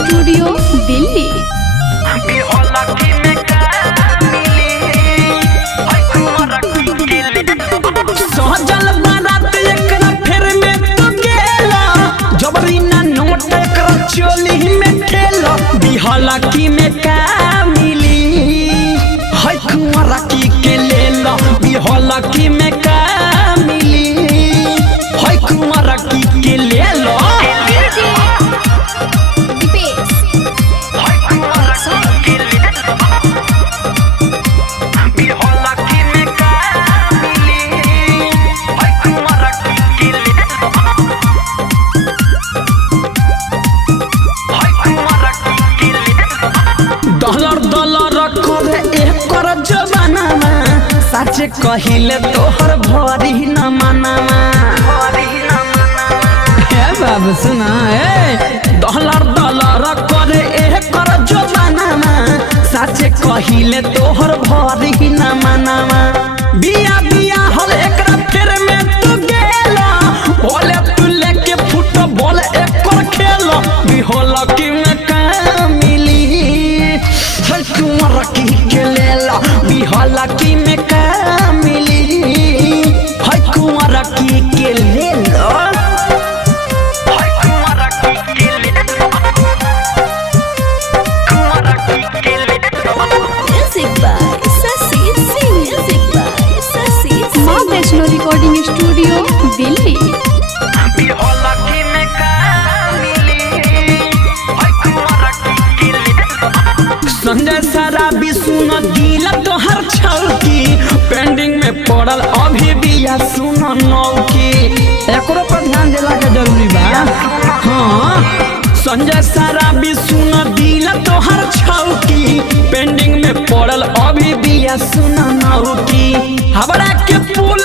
Studio Delhi. Saizal बारात एकरा फेर में तो गेला, जबरी ना नोट एकरा चोली में खेला। बिहला की में का मिली है कुंवरा की के लेला, बिहला की में का मिली है कुंवरा की के लेला। सच कहिले तोहर भरी न मनावा। हे बाबू सुना डॉलर करे एकर जमानामा। सच कहिले तोहर भरी न मनावा। बिया बिया हल एकरा फेर में तू गेला, बोले तू लेके फुटबॉल एकर खेला। बिहोला की में का मिली है कुंवरा की के लेला, बिहोला की में का मिली है कुंवरा की के लेला। माँ वैष्णो रिकॉर्डिंग स्टूडियो दिल्ली। संजय शराबी सुन दिल तोहर छौकी, पेंडिंग में पड़ल अभी बिया सुन नौकी। एकरो पर ध्यान देला के जरूरी बा। हाँ संजय शराबी सुन दिल तोहर छौकी, पेंडिंग में पड़ल अभी बिया सुन नौकी। हमरा के पुल